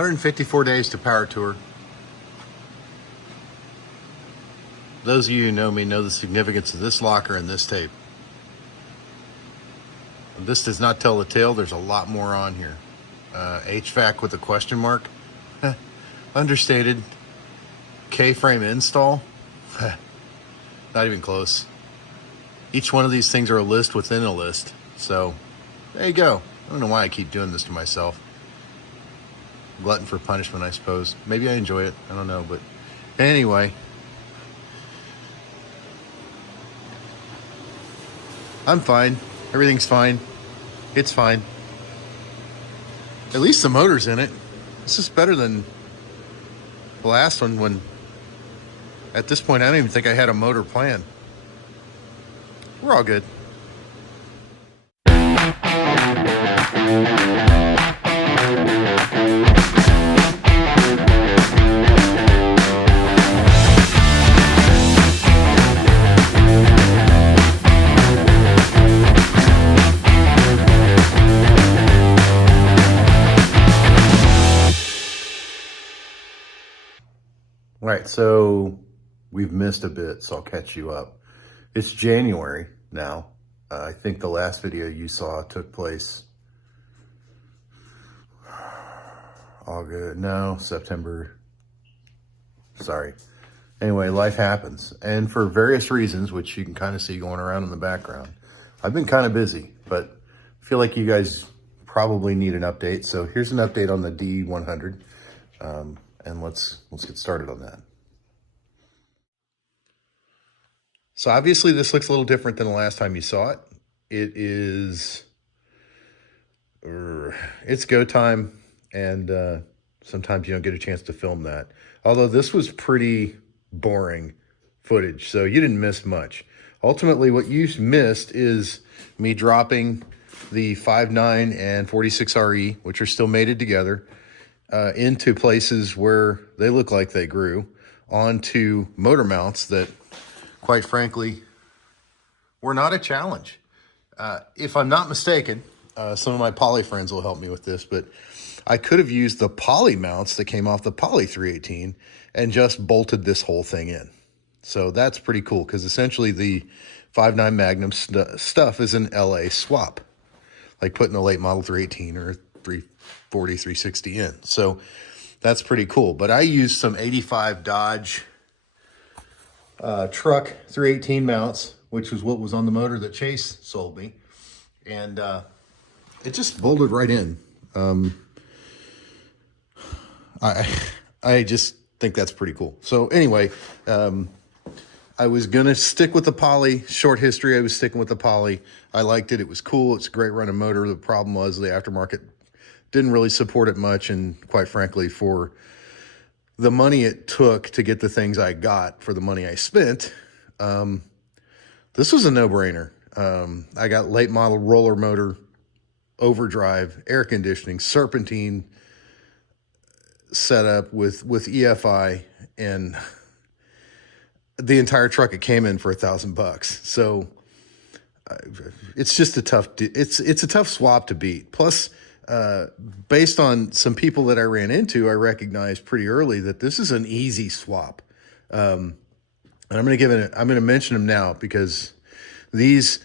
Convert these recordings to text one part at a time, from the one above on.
154 days to power tour. Those of you who know me know the significance of this locker and this tape. This does not tell the tale. There's a lot more on here. HVAC with a question mark. Understated. K-frame install. Not even close. Each one of these things are a list within a list. So there you go. I don't know why I keep doing this to myself. Glutton for punishment, I suppose. Maybe I enjoy it. I don't know. But anyway, I'm fine. Everything's fine. It's fine. At least the motor's in it. This is better than the last one when, at this point, I don't even think I had a motor plan. We're all good. All right, so we've missed a bit, so I'll catch you up. It's January now. I think the last video you saw took place September. Sorry. Anyway, life happens. And for various reasons, which you can kind of see going around in the background, I've been kind of busy, but I feel like you guys probably need an update. So here's an update on the D100. And let's get started on that. So obviously this looks a little different than the last time you saw it. It's go time, and sometimes you don't get a chance to film that. Although this was pretty boring footage, so you didn't miss much. Ultimately, what you missed is me dropping the 5.9 and 46RE, which are still mated together, into places where they look like they grew, onto motor mounts that, quite frankly, were not a challenge. If I'm not mistaken, some of my poly friends will help me with this, but I could have used the poly mounts that came off the poly 318 and just bolted this whole thing in. So that's pretty cool, because essentially the 5.9 Magnum stuff is an LA swap, like putting a late model 318 or 340, 360 in. So that's pretty cool. But I used some 85 Dodge truck 318 mounts, which was what was on the motor that Chase sold me. And it just bolted right in. I just think that's pretty cool. So anyway, I was going to stick with the poly. Short history, I was sticking with the poly. I liked it. It was cool. It's a great running motor. The problem was the aftermarket didn't really support it much. And quite frankly, for the money it took to get the things I got for the money I spent, this was a no-brainer. I got late model roller motor, overdrive, air conditioning, serpentine setup with EFI, and the entire truck it came in for $1,000. So it's just a tough, it's a tough swap to beat. Plus, based on some people that I ran into, I recognized pretty early that this is an easy swap. And I'm going to mention them now, because these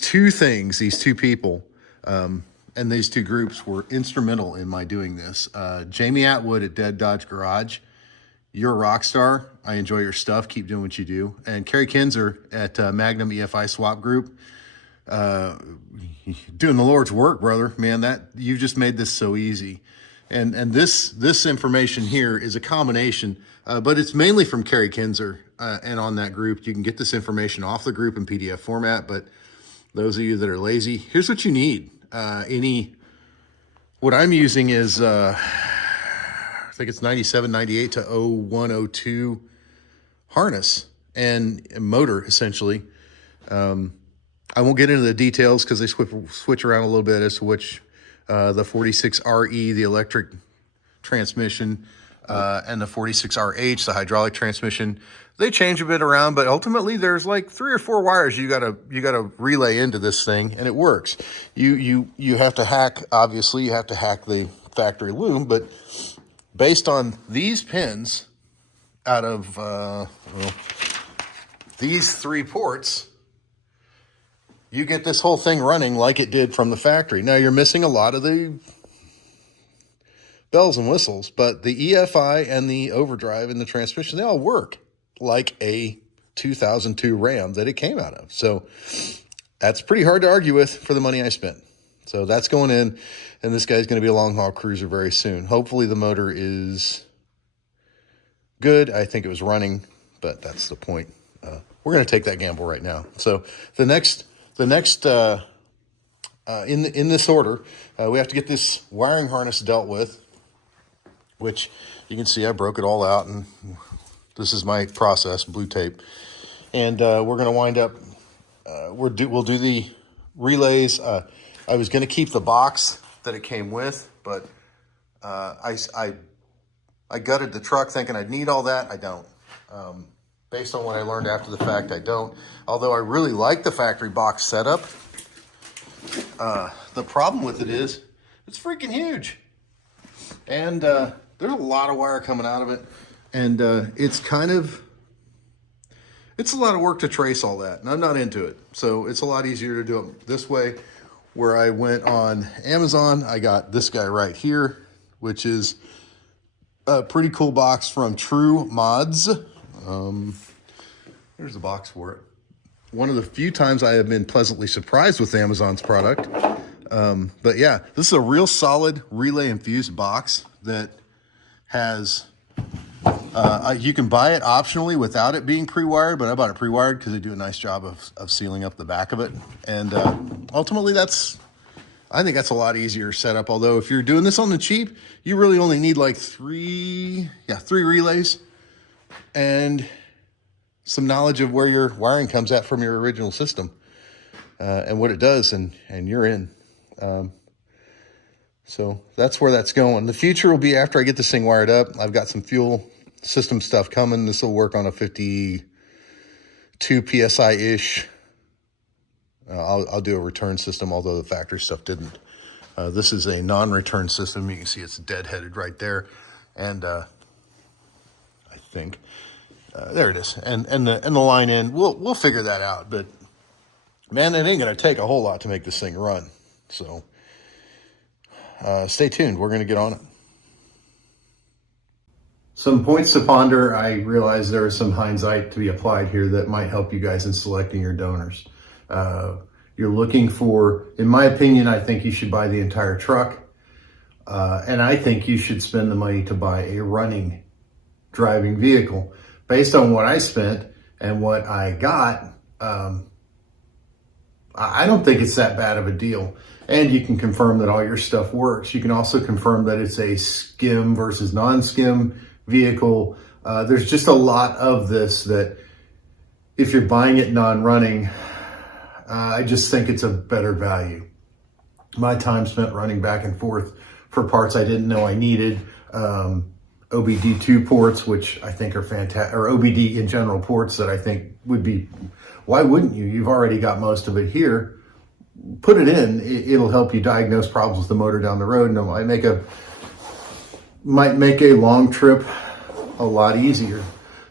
two things, these two people, and these two groups were instrumental in my doing this. Jamie Atwood at Dead Dodge Garage, you're a rock star. I enjoy your stuff. Keep doing what you do. And Kerry Kinzer at Magnum EFI Swap Group, doing the Lord's work, brother. Man, that you just made this so easy. And this information here is a combination, but it's mainly from Kerry Kinzer and on that group. You can get this information off the group in PDF format, but those of you that are lazy, here's what you need. What I'm using is, I think it's 97, 98 to 01, 02 harness and motor, essentially. I won't get into the details because they switch around a little bit as to which, the 46RE, the electric transmission, and the 46RH, the hydraulic transmission, they change a bit around, but ultimately there's like 3 or 4 wires you gotta relay into this thing, and it works. You have to hack, obviously, you have to hack the factory loom, but based on these pins out of these 3 ports, you get this whole thing running like it did from the factory. Now, you're missing a lot of the bells and whistles, but the EFI and the overdrive and the transmission, they all work like a 2002 Ram that it came out of. So that's pretty hard to argue with for the money I spent. So that's going in, and this guy's going to be a long-haul cruiser very soon. Hopefully the motor is good. I think it was running, but that's the point. We're going to take that gamble right now. So the next in this order, we have to get this wiring harness dealt with, which you can see I broke it all out, and this is my process, blue tape. And we're going to wind up, we'll do the relays. I was going to keep the box that it came with, but I gutted the truck thinking I'd need all that. I don't. Based on what I learned after the fact, I don't. Although I really like the factory box setup, the problem with it is it's freaking huge. And there's a lot of wire coming out of it. And it's a lot of work to trace all that. And I'm not into it. So it's a lot easier to do it this way. Where I went on Amazon, I got this guy right here, which is a pretty cool box from True Mods. There's the box for it. One of the few times I have been pleasantly surprised with Amazon's product. But yeah, this is a real solid relay infused box that has, you can buy it optionally without it being pre-wired, but I bought it pre-wired because they do a nice job of sealing up the back of it. And ultimately I think that's a lot easier setup. Although if you're doing this on the cheap, you really only need like three relays and some knowledge of where your wiring comes at from your original system and what it does, and you're in. So that's where that's going. The future will be after I get this thing wired up. I've got some fuel system stuff coming. This will work on a 52 PSI-ish. I'll do a return system, although the factory stuff didn't. This is a non-return system. You can see it's deadheaded right there. And I think, there it is. And the line in, we'll figure that out. But man, it ain't going to take a whole lot to make this thing run. So stay tuned. We're going to get on it. Some points to ponder. I realize there is some hindsight to be applied here that might help you guys in selecting your donors. You're looking for, in my opinion, I think you should buy the entire truck. And I think you should spend the money to buy a running, driving vehicle. Based on what I spent and what I got, I don't think it's that bad of a deal. And you can confirm that all your stuff works. You can also confirm that it's a Skim versus non-Skim vehicle. There's just a lot of this that if you're buying it non-running, I just think it's a better value. My time spent running back and forth for parts I didn't know I needed, OBD2 ports, which I think are fantastic, or OBD in general ports that I think would be, why wouldn't you? You've already got most of it here. Put it in, it'll help you diagnose problems with the motor down the road, and it might make a long trip a lot easier.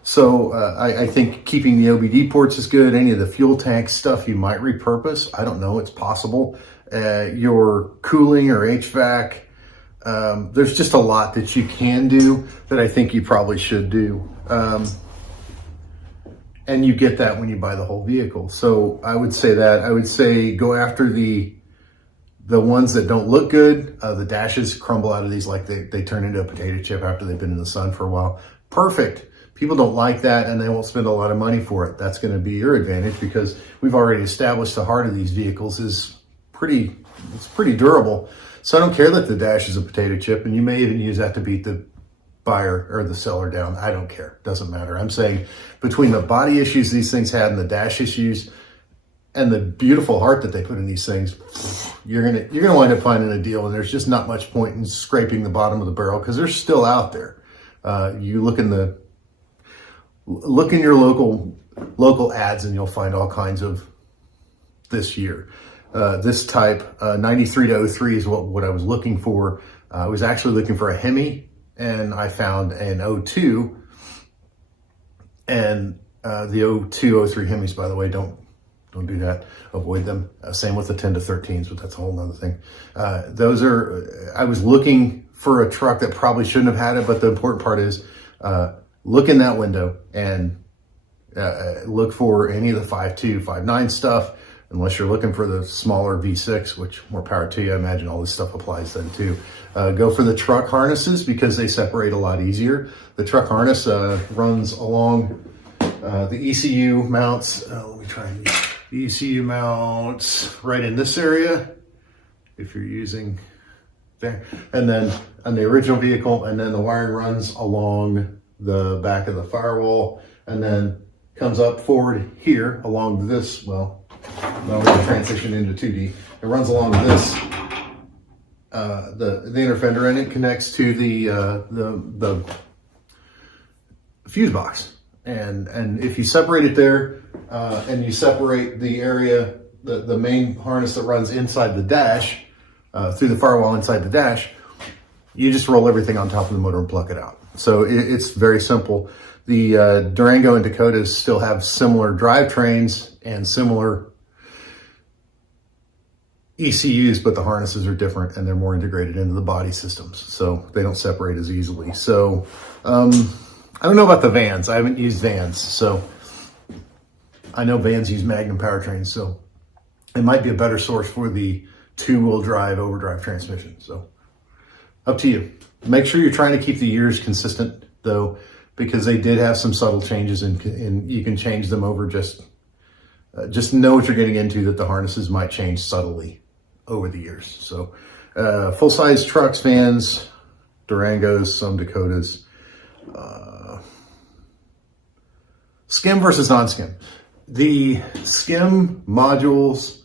So I think keeping the OBD ports is good. Any of the fuel tank stuff you might repurpose. I don't know, it's possible. Your cooling or HVAC, there's just a lot that you can do that I think you probably should do. And you get that when you buy the whole vehicle. So I would say that. I would say go after the ones that don't look good. The dashes crumble out of these like they turn into a potato chip after they've been in the sun for a while. Perfect. People don't like that and they won't spend a lot of money for it. That's going to be your advantage because we've already established the heart of these vehicles is pretty durable. So I don't care that the dash is a potato chip, and you may even use that to beat the buyer or the seller down. I don't care. Doesn't matter. I'm saying between the body issues these things had and the dash issues and the beautiful heart that they put in these things, you're gonna wind up finding a deal, and there's just not much point in scraping the bottom of the barrel because they're still out there. You look in your local ads and you'll find all kinds of this year. This type 93 to 03 is what I was looking for. I was actually looking for a Hemi, and I found an 02, and the 02, 03 Hemis, by the way, don't do that. Avoid them. Same with the 10 to 13s, but that's a whole nother thing. I was looking for a truck that probably shouldn't have had it, but the important part is look in that window and look for any of the 5.2, 5.9 stuff, unless you're looking for the smaller V6, which more power to you. I imagine all this stuff applies then too. Go for the truck harnesses because they separate a lot easier. The truck harness runs along the ECU mounts. Let me try and use the ECU mounts right in this area if you're using there. And then on the original vehicle, and then the wiring runs along the back of the firewall and then comes up forward here along this, well, now we're gonna transition into 2D. It runs along this, the inner fender, and it connects to the fuse box. And if you separate it there, and you separate the area, the main harness that runs inside the dash, through the firewall inside the dash, you just roll everything on top of the motor and pluck it out. So it's very simple. The Durango and Dakotas still have similar drivetrains and similar ECUs, but the harnesses are different and they're more integrated into the body systems. So they don't separate as easily. So I don't know about the vans. I haven't used vans. So I know vans use Magnum powertrains. So it might be a better source for the 2-wheel drive overdrive transmission. So up to you. Make sure you're trying to keep the years consistent though, because they did have some subtle changes and you can change them over. Just know what you're getting into, that the harnesses might change subtly over the years. So full-size trucks, vans, Durangos, some Dakotas, Skim versus non-Skim. The Skim modules,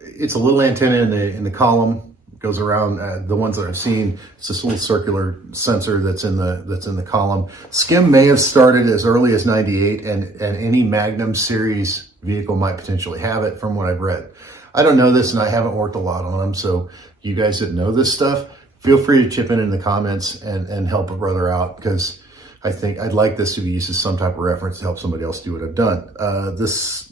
it's a little antenna in the column. It goes around the ones that I've seen. It's this little circular sensor that's in the column. Skim may have started as early as '98, and any Magnum series vehicle might potentially have it, from what I've read. I don't know this, and I haven't worked a lot on them. So you guys that know this stuff, feel free to chip in the comments and help a brother out, because I think I'd like this to be used as some type of reference to help somebody else do what I've done.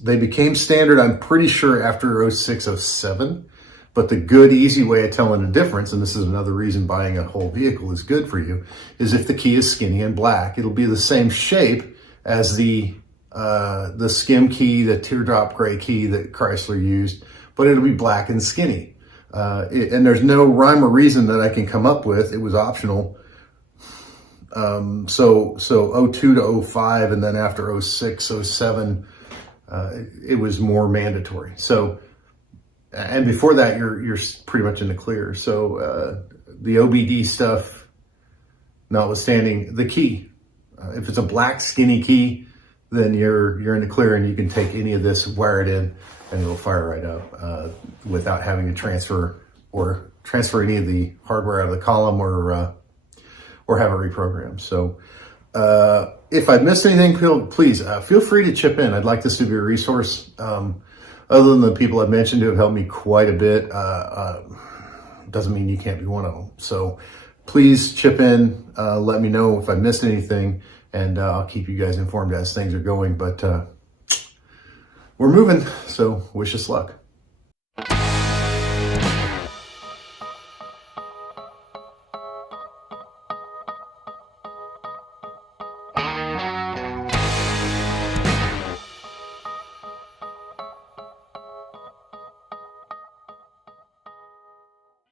They became standard, I'm pretty sure, after 06, 07. But the good, easy way of telling the difference, and this is another reason buying a whole vehicle is good for you, is if the key is skinny and black. It'll be the same shape as the Skim key, the teardrop gray key that Chrysler used, but it'll be black and skinny. And there's no rhyme or reason that I can come up with. It was optional. So 02 to 05, and then after 06, 07, it was more mandatory. So, and before that, you're pretty much in the clear. So the OBD stuff, notwithstanding, the key, if it's a black skinny key, then you're in the clear, and you can take any of this, wire it in, and it'll fire right up without having to transfer any of the hardware out of the column or have it reprogrammed. So if I've missed anything, please feel free to chip in. I'd like this to be a resource. Other than the people I've mentioned who have helped me quite a bit, doesn't mean you can't be one of them. So please chip in, let me know if I missed anything, and I'll keep you guys informed as things are going. But we're moving, so wish us luck.